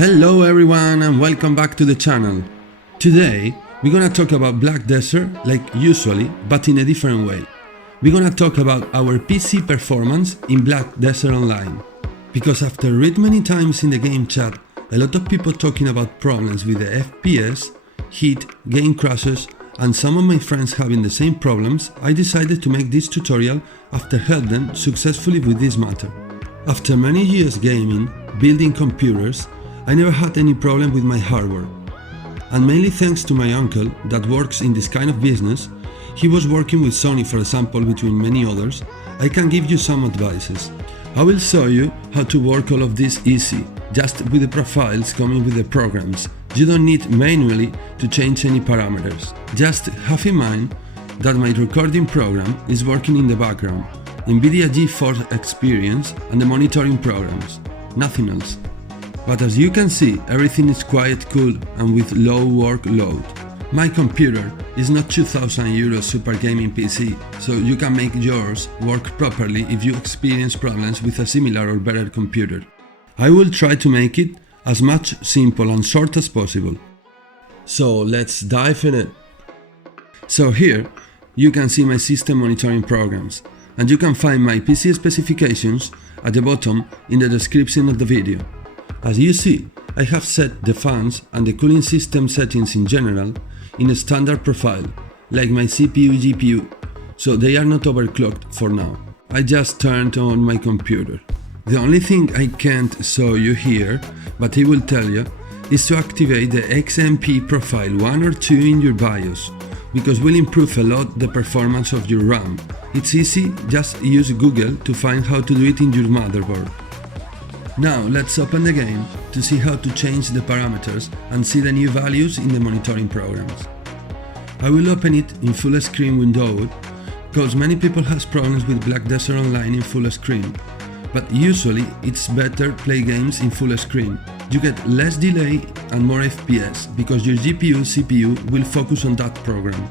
Hello everyone and welcome back to the channel. Today we're gonna talk about Black Desert like usually, but in a different way. We're gonna talk about our PC performance in Black Desert Online. Because after read many times in the game chat a lot of people talking about problems with the FPS, heat, game crashes, and some of my friends having the same problems, I decided to make this tutorial after helping them successfully with this matter. After many years gaming, building computers, I never had any problem with my hardware. And mainly thanks to my uncle that works in this kind of business, he was working with Sony for example between many others, I can give you some advices. I will show you how to work all of this easy, just with the profiles coming with the programs. You don't need manually to change any parameters. Just have in mind that my recording program is working in the background, NVIDIA GeForce Experience and the monitoring programs, nothing else. But as you can see, everything is quite cool and with low workload. My computer is not €2,000 super gaming PC, so you can make yours work properly if you experience problems with a similar or better computer. I will try to make it as much simple and short as possible. So let's dive in it. So here you can see my system monitoring programs, and you can find my PC specifications at the bottom in the description of the video. As you see, I have set the fans and the cooling system settings in general in a standard profile, like my CPU GPU, so they are not overclocked for now. I just turned on my computer. The only thing I can't show you here, but I will tell you, is to activate the XMP profile 1 or 2 in your BIOS, because will improve a lot the performance of your RAM. It's easy, just use Google to find how to do it in your motherboard. Now let's open the game to see how to change the parameters and see the new values in the monitoring programs. I will open it in full screen window because many people has problems with Black Desert Online in full screen, but usually it's better play games in full screen. You get less delay and more FPS because your GPU CPU will focus on that program.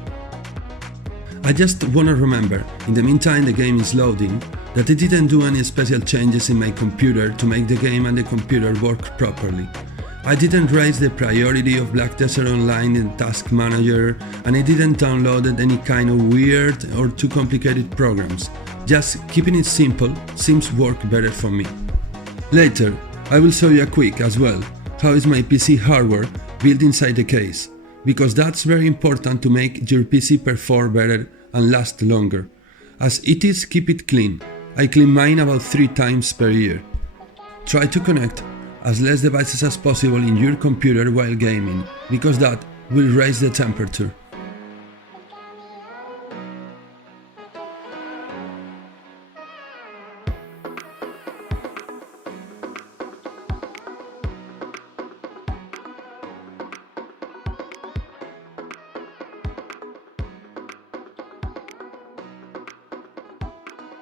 I just wanna remember, in the meantime the game is loading, that I didn't do any special changes in my computer to make the game and the computer work properly. I didn't raise the priority of Black Desert Online in Task Manager, and I didn't download any kind of weird or too complicated programs. Just keeping it simple seems work better for me. Later, I will show you a quick as well how is my PC hardware built inside the case, because that's very important to make your PC perform better and last longer. As it is, keep it clean. I clean mine about 3 times per year. Try to connect as less devices as possible in your computer while gaming, because that will raise the temperature.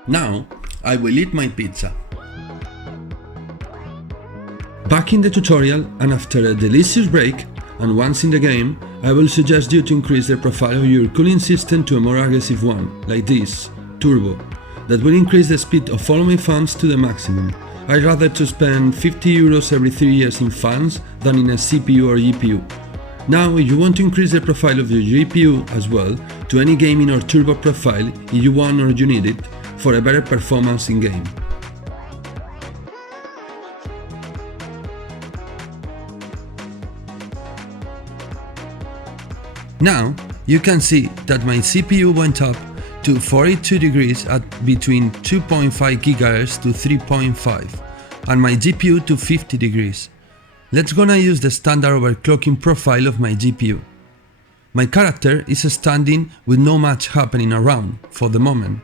Now, I will eat my pizza. Back in the tutorial, and after a delicious break, and once in the game, I will suggest you to increase the profile of your cooling system to a more aggressive one, like this, turbo, that will increase the speed of all my fans to the maximum. I'd rather to spend €50 every 3 years in fans than in a CPU or GPU. Now, if you want to increase the profile of your GPU as well, to any gaming or turbo profile if you want or you need it, for a better performance in game. Now you can see that my CPU went up to 42 degrees at between 2.5 GHz to 3.5 and my GPU to 50 degrees. Let's gonna use the standard overclocking profile of my GPU. My character is standing with no much happening around for the moment.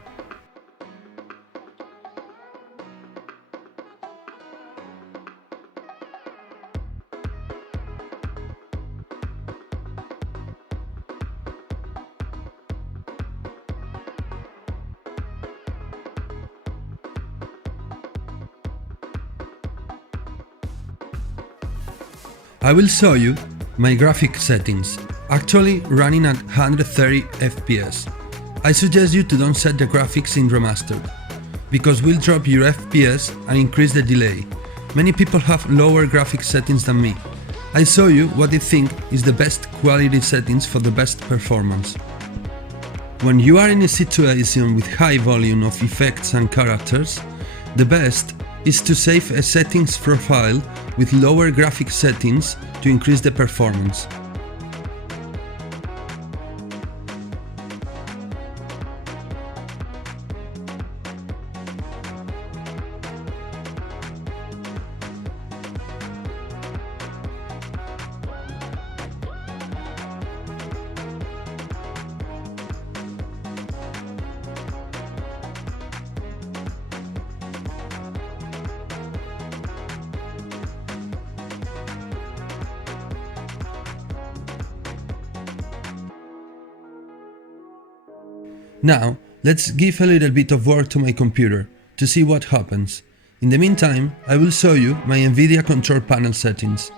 I will show you my graphic settings, actually running at 130 FPS. I suggest you to don't set the graphics in remastered, because will drop your FPS and increase the delay. Many people have lower graphic settings than me. I show you what I think is the best quality settings for the best performance. When you are in a situation with high volume of effects and characters, the best is to save a settings profile with lower graphic settings to increase the performance. Now, let's give a little bit of work to my computer to see what happens. In the meantime, I will show you my NVIDIA control panel settings.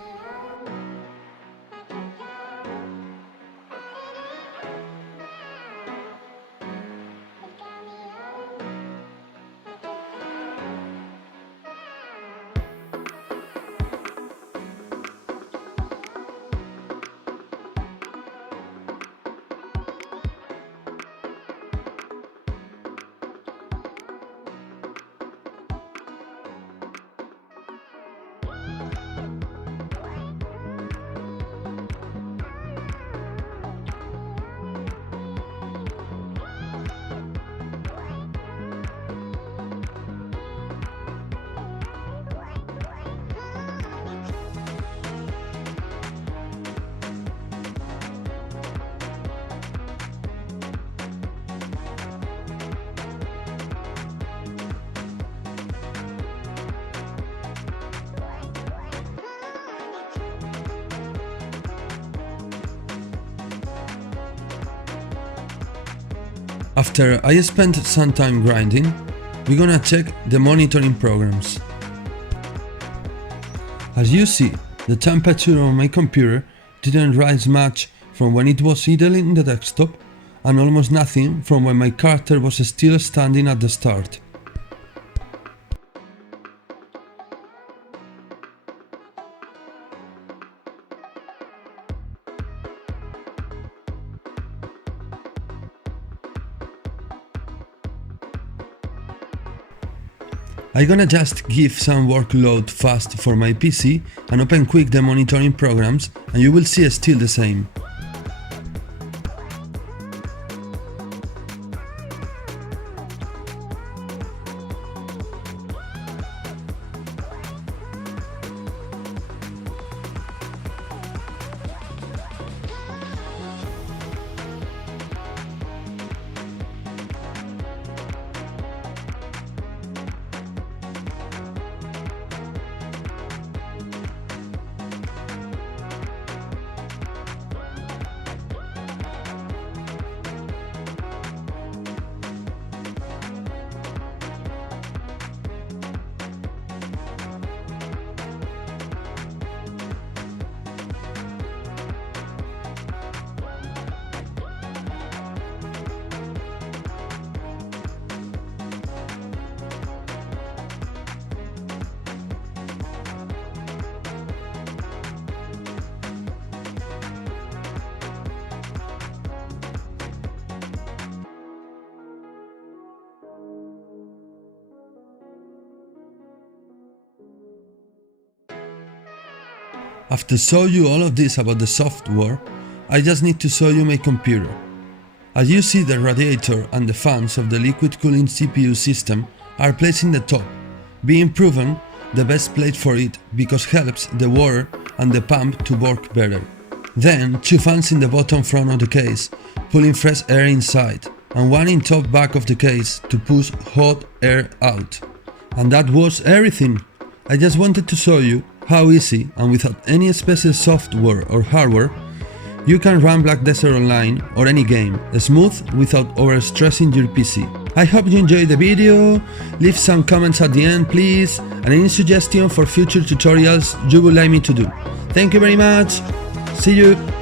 After I spent some time grinding, we're gonna check the monitoring programs. As you see, the temperature on my computer didn't rise much from when it was idling in the desktop, and almost nothing from when my character was still standing at the start. I'm gonna just give some workload fast for my PC and open quick the monitoring programs, and you will see still the same. After showing you all of this about the software, I just need to show you my computer. As you see, the radiator and the fans of the liquid cooling CPU system are placed in the top, being proven the best place for it because helps the water and the pump to work better. Then two fans in the bottom front of the case, pulling fresh air inside, and one in top back of the case to push hot air out. And that was everything. I just wanted to show you how easy and without any special software or hardware you can run Black Desert Online or any game, smooth without overstressing your PC. I hope you enjoyed the video, leave some comments at the end please, and any suggestion for future tutorials you would like me to do. Thank you very much, see you!